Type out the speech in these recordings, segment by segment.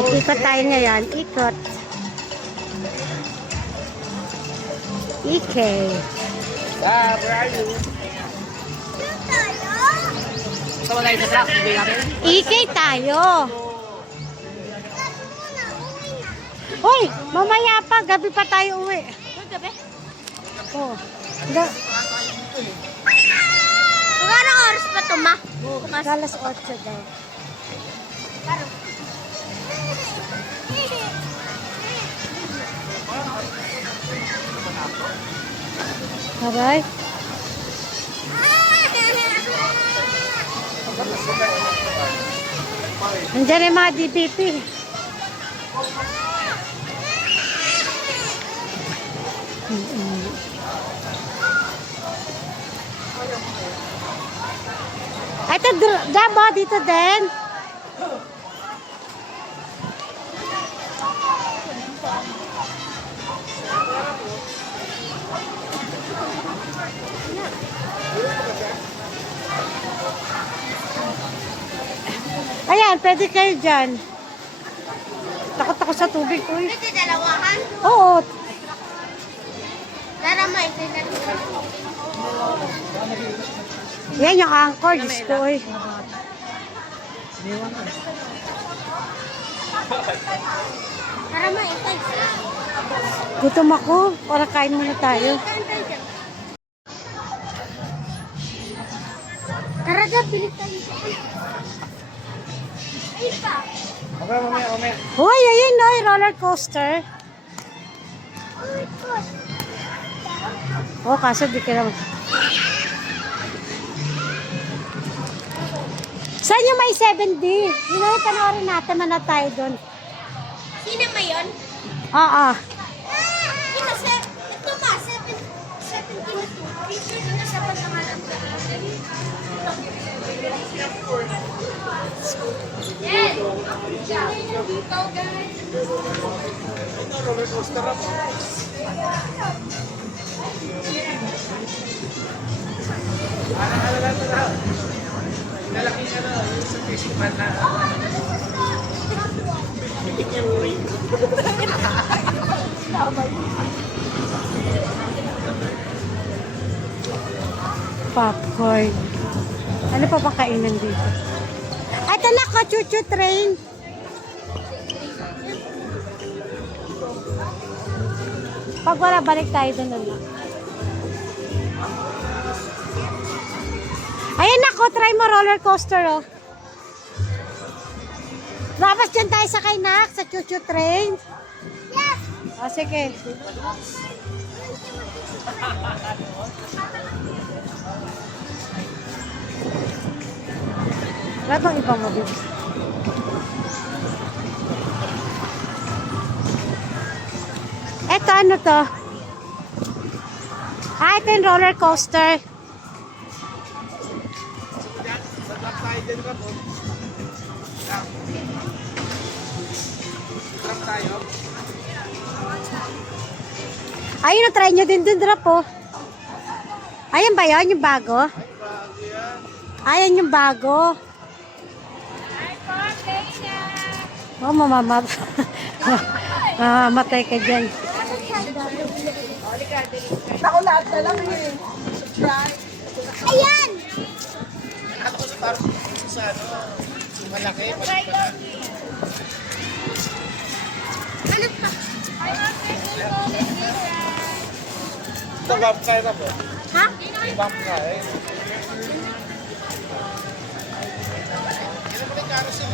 Mag-ikot tayo ngayon. Ikot. Okay. Where are you? Sama tayo sa truck, hindi natin. Ikay tayo. Hoy, mamaya pa. Gabi pa tayo uwi. Gabi? Oh. Magkano oras pa ito, ma? Alas 8 daw. Aray. Nandiyan yung mga DPP. Ito, Gabo, dito din. Ayan, pwede kayo dyan. Takot ako sa tubig, uy. Pwede dalawahan? Oo. Tara, ma, ito yung Yan yung anchor, Diyos ko, uy. Tara, ma, ito. Gutom ako. Para kain muna tayo. Tara, da, bilik tayo. Ayun pa. Okay, mamaya. Uy, ayun, uy, roller coaster. Oh, kaso di ka naman. Saan yung may 7D? Yun ay panoorin natin, manood tayo doon. Sino ba yun? Oo. Ito ma, 17 na to. Picture na sa pantangalan. Yan! Dito, guys. Ito, roller coaster ako. Ano lang ito na? Nalaki ka na, yung sa festival na. Popcorn. Ano pa ba kainan dito? Ito na ko, chuchu train. Pag wala, balik tayo doon ulit. Ayan ako, try mo roller coaster, oh. Tapos dyan tayo sa kainak, sa chuchu train. Yes! O, sige. Wala bang ibang mabili? Eto, ano to? Ito yung roller coaster. Sa truck tayo din ka po. Truck tayo. Ayun, na-try nyo din drop, oh. Ayun ba yun, yung bago? Ayan yung bago. Oh, mamamap. Mamatay ka dyan. Ako lahat na lang eh. Ayan! Ako sa parang sa ano, malaki. Ano pa? Ito, bump tayo na po. Ha? Bump na eh. Yan naman yung carousel.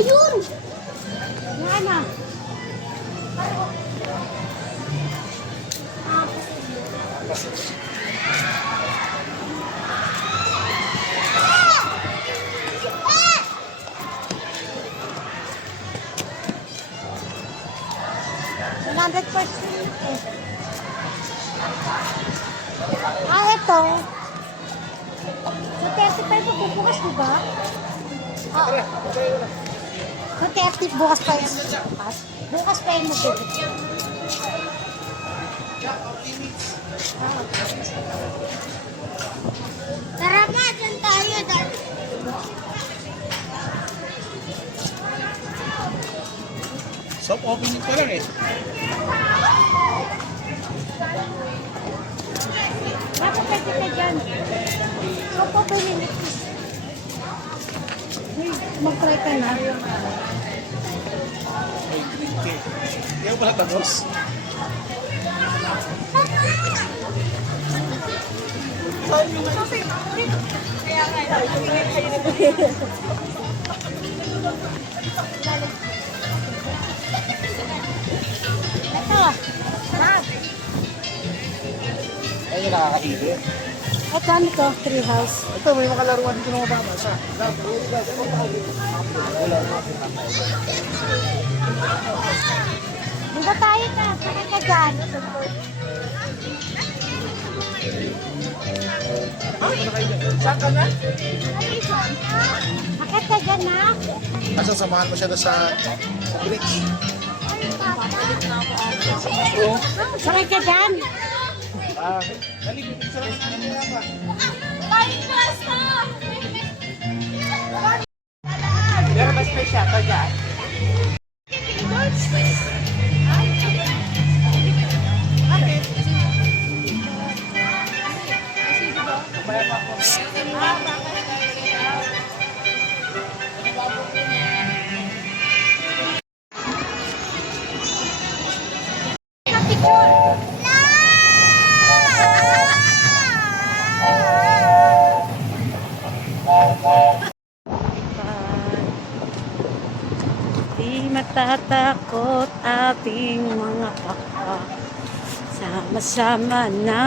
Ayun! Yan na. Ito. Sa 35 po bukas, diba? Oo. Sa 30 bukas pa yun. Bukas pa yun magbibig. Tara pa, dyan tayo. Soft opening pa lang eh. Dapat pwede ka dyan. So, po pwede nito. Mag-try ka na. Ay, green tea. Hindi ako pala tapos. Ito. Map. Ay, yung nakakahili. Ito, ano to? Treehouse. Ito, may makalaruan dito ng mababasa. Dito tayo na. Sakay ka dyan. Saan ka na? Sakay ka dyan na. Kaso samahan mo siya doon sa bridge. Oo. Sakay ka dyan. Ah, dali, bibig sa kanila pa. Pero mas may siya pa dyan. Di matatakot ating mga kapwa. Sama-sama na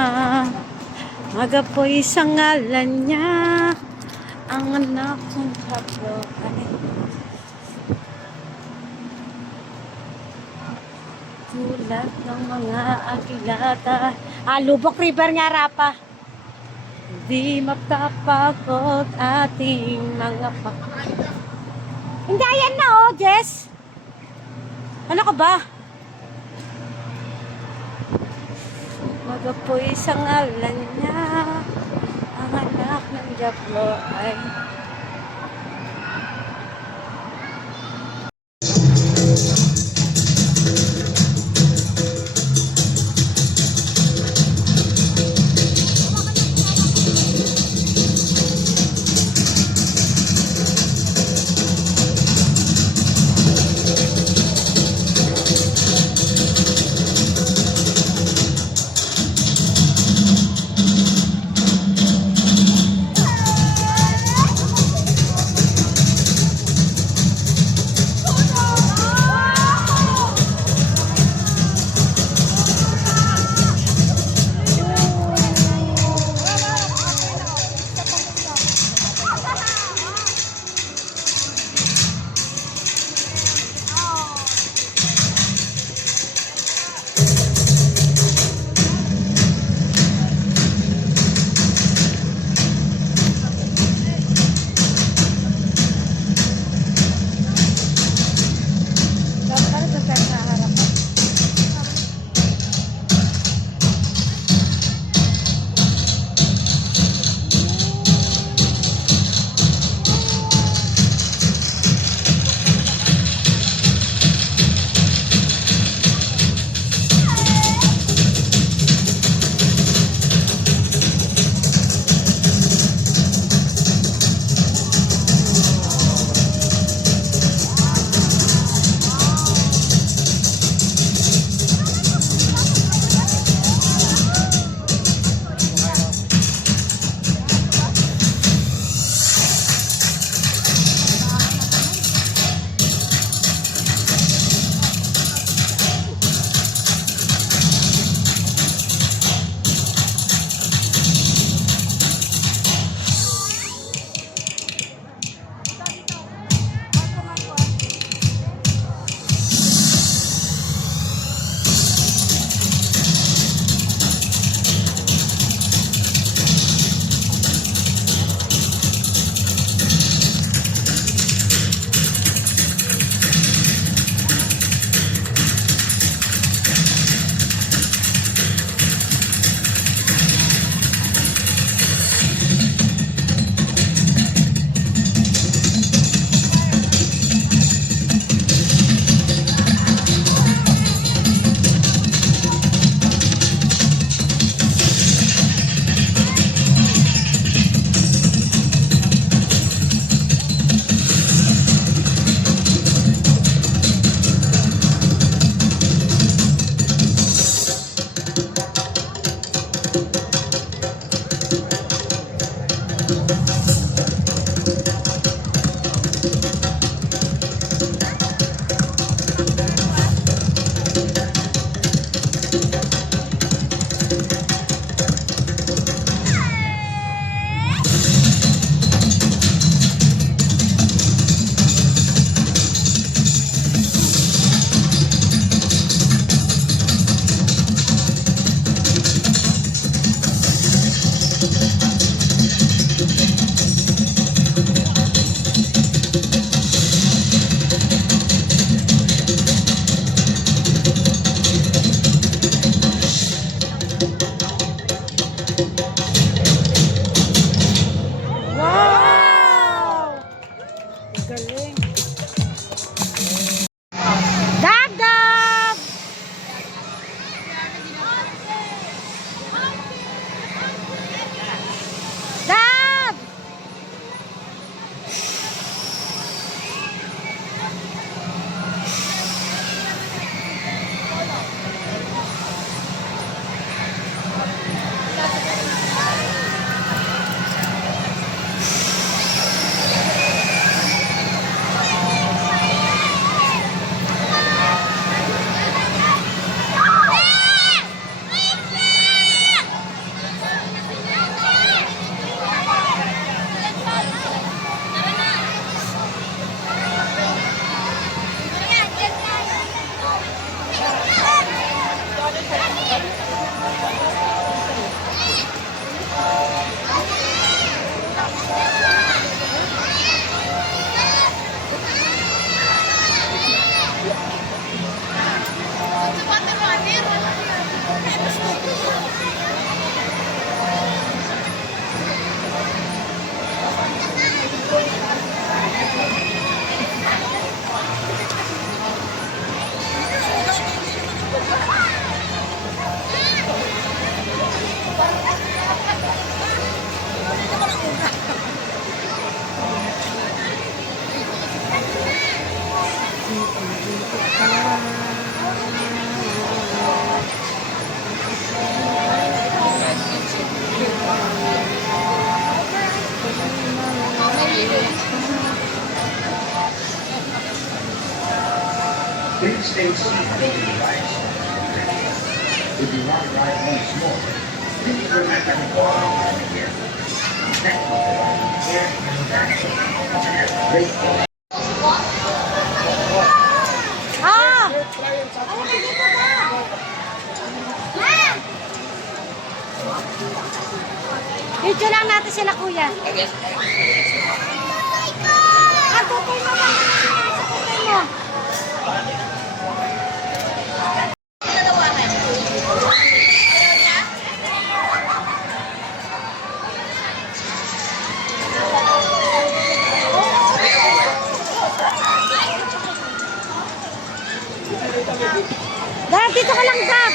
magapoy sa ngalan niya. Ang anak ng kapwa ay tulad ng mga akilata. Lubok River nga rapa. Di mapapagod ating mga kapwa. Hindi, ayan na oh, Jess. Ano ka ba? Magapoy sa ngalan niya. Ang anak ng Diablo ay Please stay seated in the right seat. If you want to ride once more, please remember to walk over here. Next to the here in the back. Great. Ah! Try yung sa Ano ba dito ba? Ma! Video lang natin sila, kuya. Ah, tutay mo lang. Sa tutay mo. Dad, dito ka lang, Dad.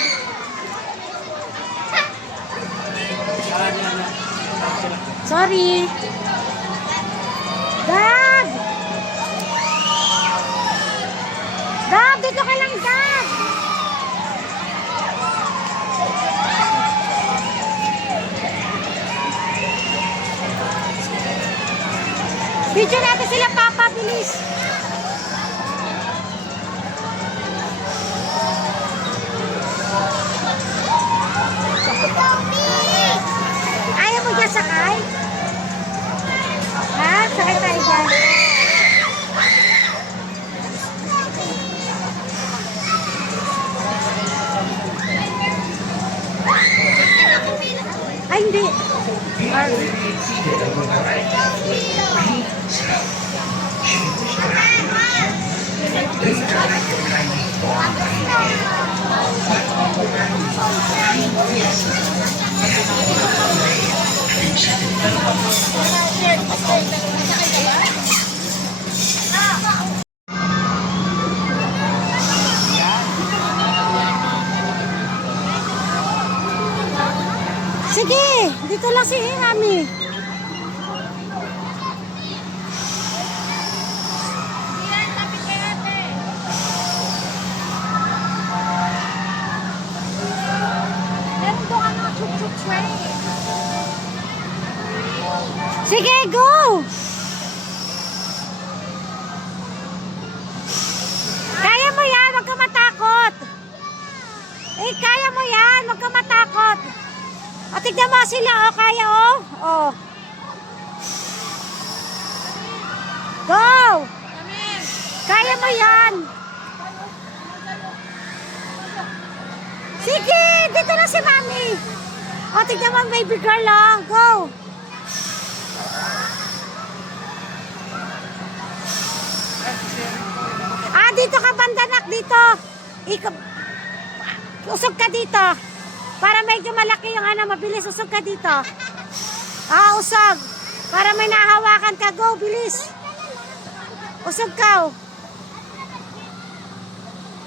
Sorry. Dad! Dad, dito ka lang, Dad. Video natin sila, Papa, bilis. Ayaw mo dyan sakay? Ha? Sakay tayo dyan. Ay, hindi. Sige, dito lang si Mami. Meron doon ano, chuk-chuk train. Sige, go! Kaya mo yan, wag ka matakot. Eh, kaya mo yan, wag ka matakot. O, tignan mo sila, o, kaya, o. O. Go! Kaya mo yan. Sige, dito na si Mami. O, tignan mo, baby girl, o. Go! Ah, dito ka bandanak, dito. Usog ka dito. Para medyo malaki yung ano, mabilis. Usog ka dito. Ah, usog. Para may nahawakan ka. Go, bilis. Usog ka.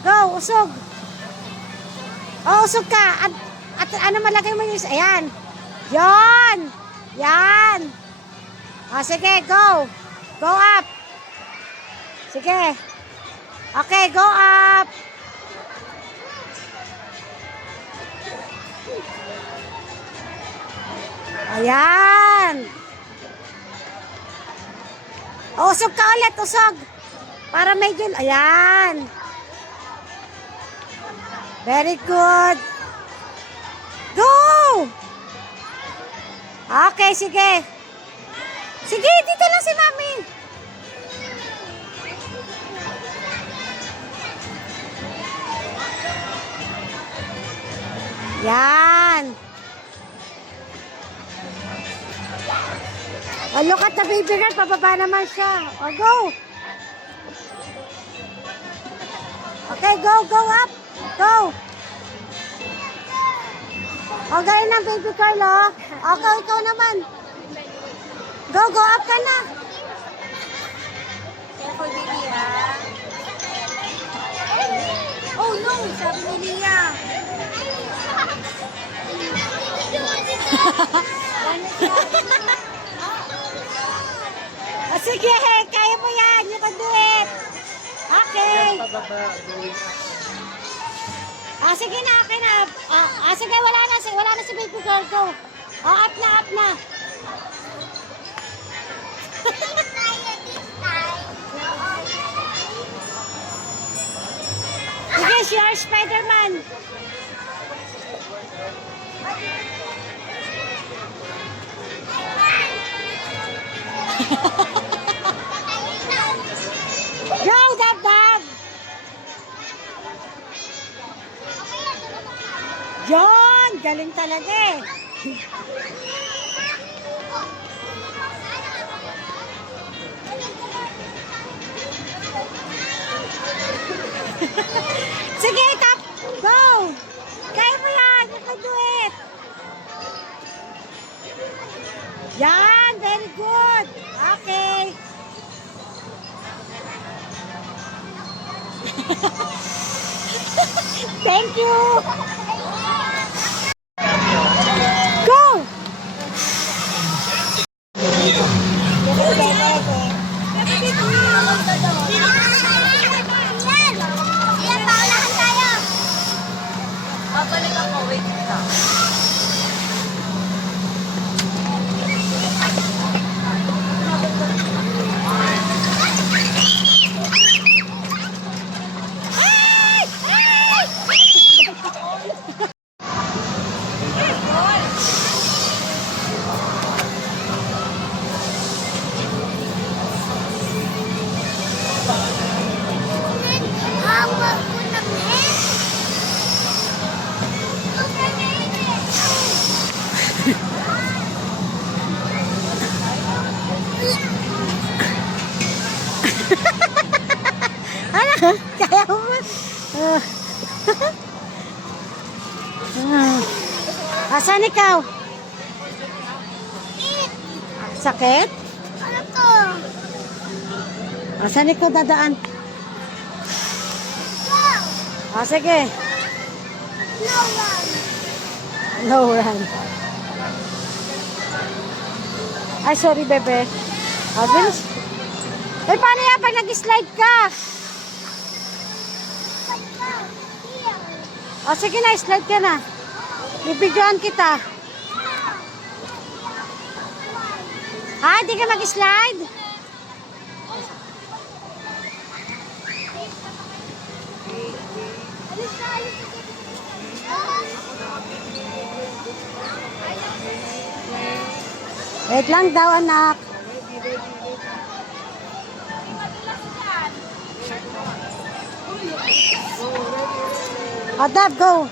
Go, usog. Oh, usog ka. At ano malagay mo yung isa? Ayan. Yan. Yan. Ah, sige, go. Go up. Sige. Okay, go up. Ayan. Usog ka ulit, usog. Para medyo, ayan. Very good. Go! Okay, sige. Sige, dito lang si Mami. Yan. Oh, look at the baby girl. Pababa naman siya. Oh, go. Okay, go, go up. Go. Oh, gaya ng baby girl, oh. Okay, ikaw naman. Go, go up ka na. Careful, baby, ah. Oh, no! Sabi ni Lia. Oh, sige, kaya mo yan. You can do it. Okay. pababa, going up. Ah, sige na, okay na. Sige, wala na si baby girl. Go. Oh, up na, up na. is your Spider-Man? Go, Dab-Dab! Yon! Galing talaga eh. Sige, tap! Go! Kaya mo yan! You can do it! Yan! Very good! Okay! Thank you! Go! Babalik ako, wait ka. Hawak ko ng head. Ano? Kaya mo ba? Asan ikaw? Sakit? Ano to? Asan ikaw dadaan? Go! Sige. No one. No run. Ay, sorry, bebe. Bilis. Eh, paano yan pag nag-slide ka? Here. Sige na, slide ka na. Bibigyan kita. Ha, di ka mag-slide? Alis na, alis na. Wait lang daw, anak. Dab, go.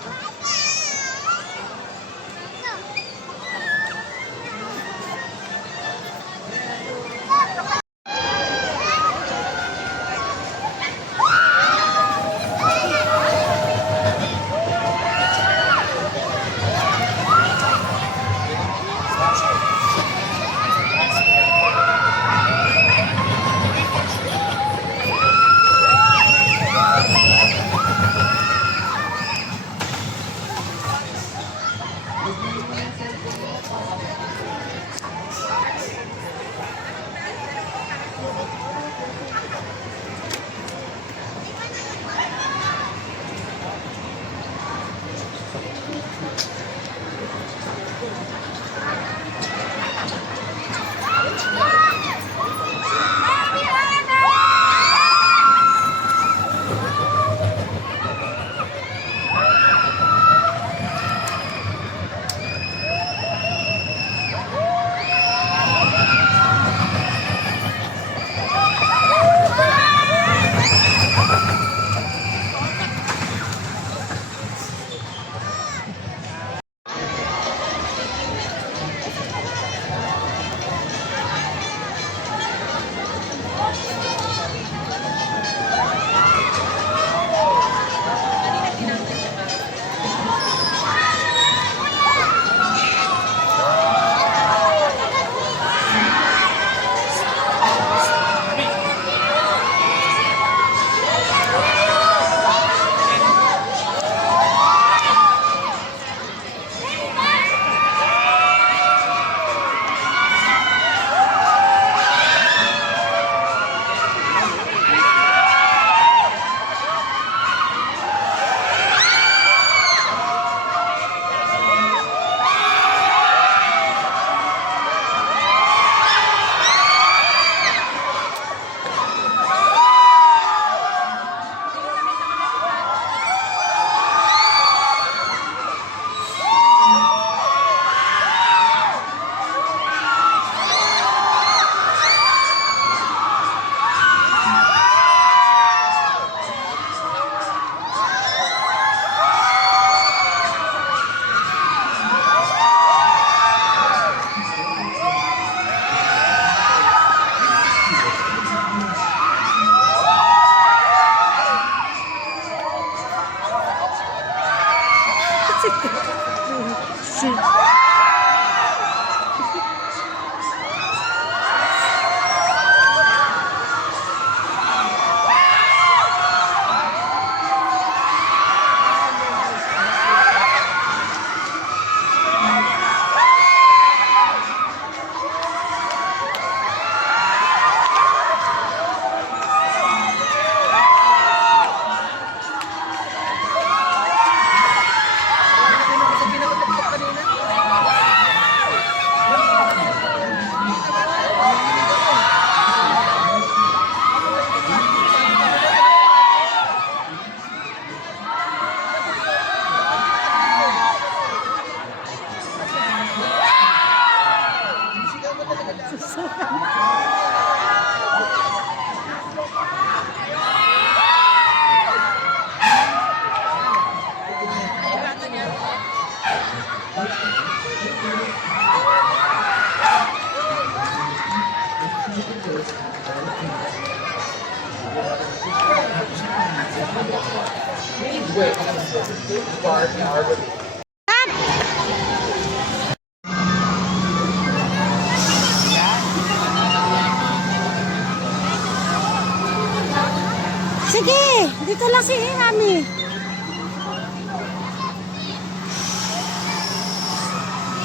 Sige, dito lang si Mami.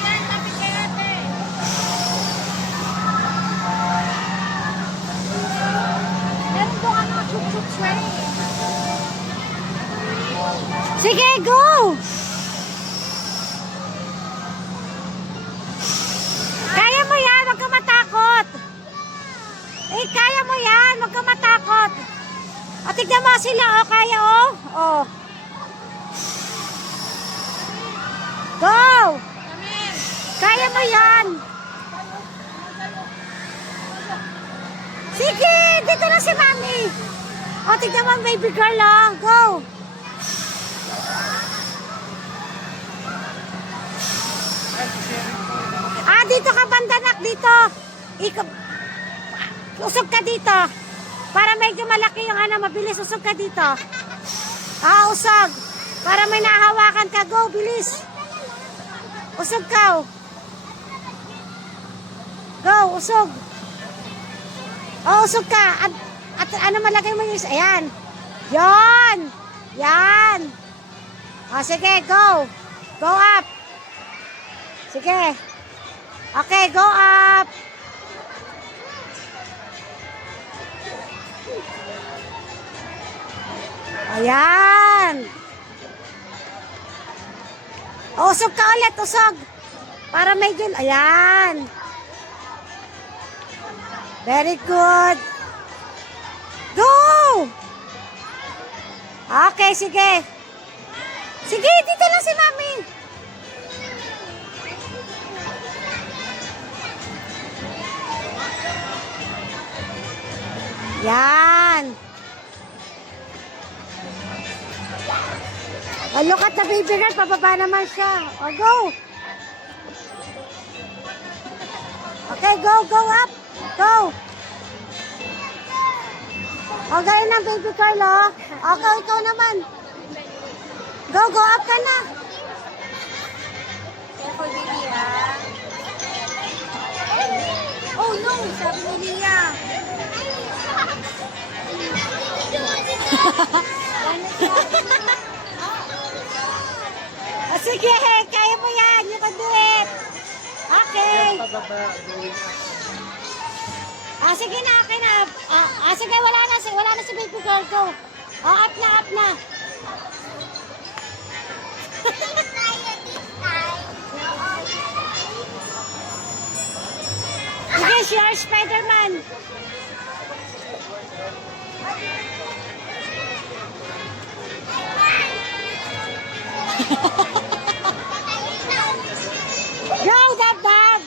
Yan, lapit kay ate. Meron po ano, chuk-chuk tray. Sige, go! Kaya mo yan, wag ka matakot. Eh, kaya mo yan, wag ka matakot. O, tignan mo sila, o, kaya, o. O. Go! Amin. Kaya mo yan. Sige, dito na si Mami. O, tignan mo, baby girl, o. Go! Ah, dito ka bandanak, dito. Usog ka dito. Para medyo malaki yung ano, mabilis. Usog ka dito. Ah, usog. Para may nahawakan ka. Go, bilis. Usog ka. Oh. Go, usog. Oh, usog ka. At ano malagay mo yung isa? Ayan. Yon. Yan. Oh, sige, go. Go up. Sige. Okay, go up. Ayan. Usog ka ulit, usog. Para medyo, ayan. Very good. Go! Okay, sige. Sige, dito lang si Mami. Yan. Oh, look at the baby girl. Pababa naman siya. Oh, go. Okay, go, go up. Go. Oh, gaya ng baby girl, oh. Okay, ikaw naman. Go, go up ka na. Careful, baby, ha? Oh, no! Sabi ni Lia. Oh, sige, kaya mo yan. You can do it. Okay. Pababa, going up. Ah, sige na, okay na. Sige, wala na si baby girl. Go. Oh, up na, up na. Sige, siya, Spider-Man. Go, Dab-Dab!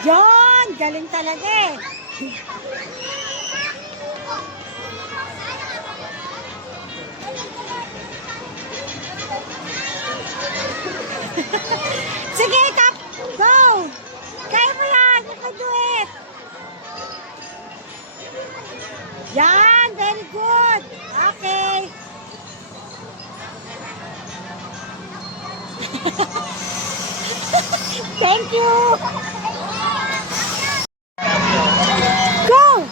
Yon, galing talaga eh. Sige, tap! Go! Kaya mo yan! You can do it! Yan! Very good! Okay! Thank you! Go!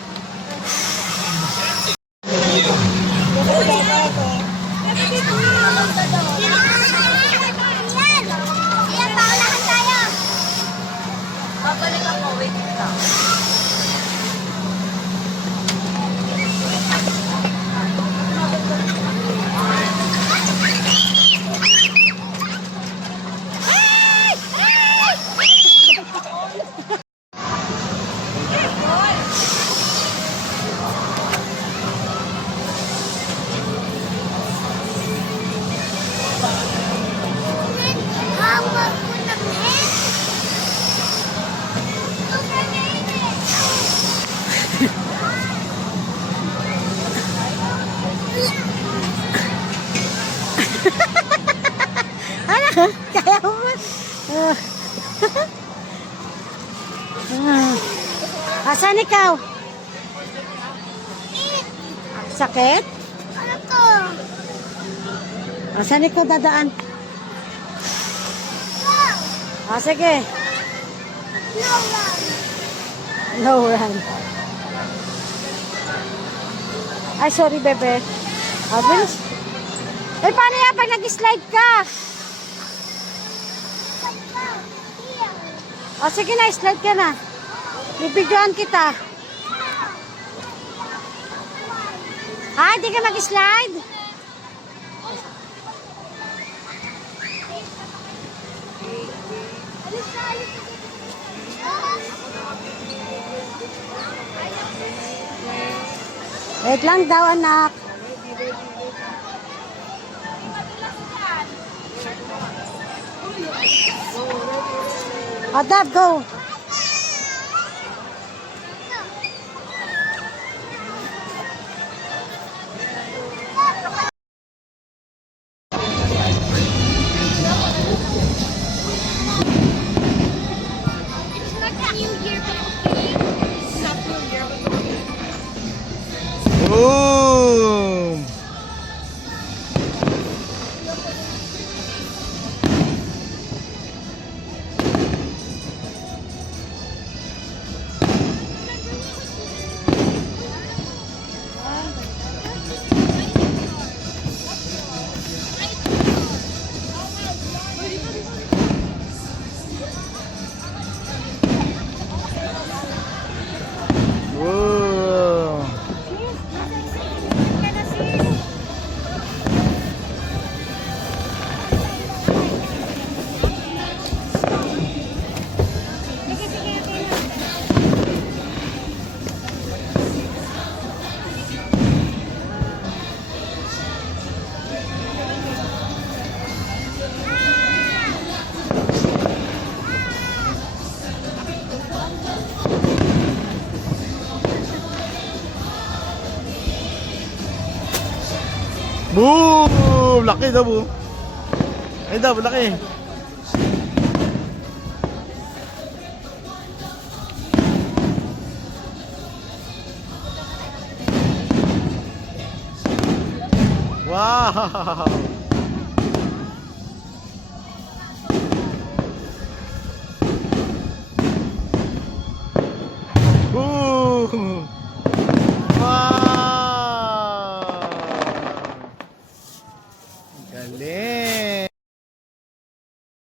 Yan, paulahan tayo. Babalik ako, wait lang. Hawak ko na, men. Asan ikaw? Sakit? Ano to? Asan ikaw dadaan? Sige. Lola. No run. Ay, sorry, bebe. Bilis. Eh, paano yan pag nag-slide ka? Sige na, slide ka na. Bibidyoan kita. Di ka mag-slide? Wait lang daw, anak. Dad, go. It's not New Year, but okay. It's not New Year, but okay. Boom! Wow! Boom! Laki daw, boom. Ay daw, laki. Wow! Boom!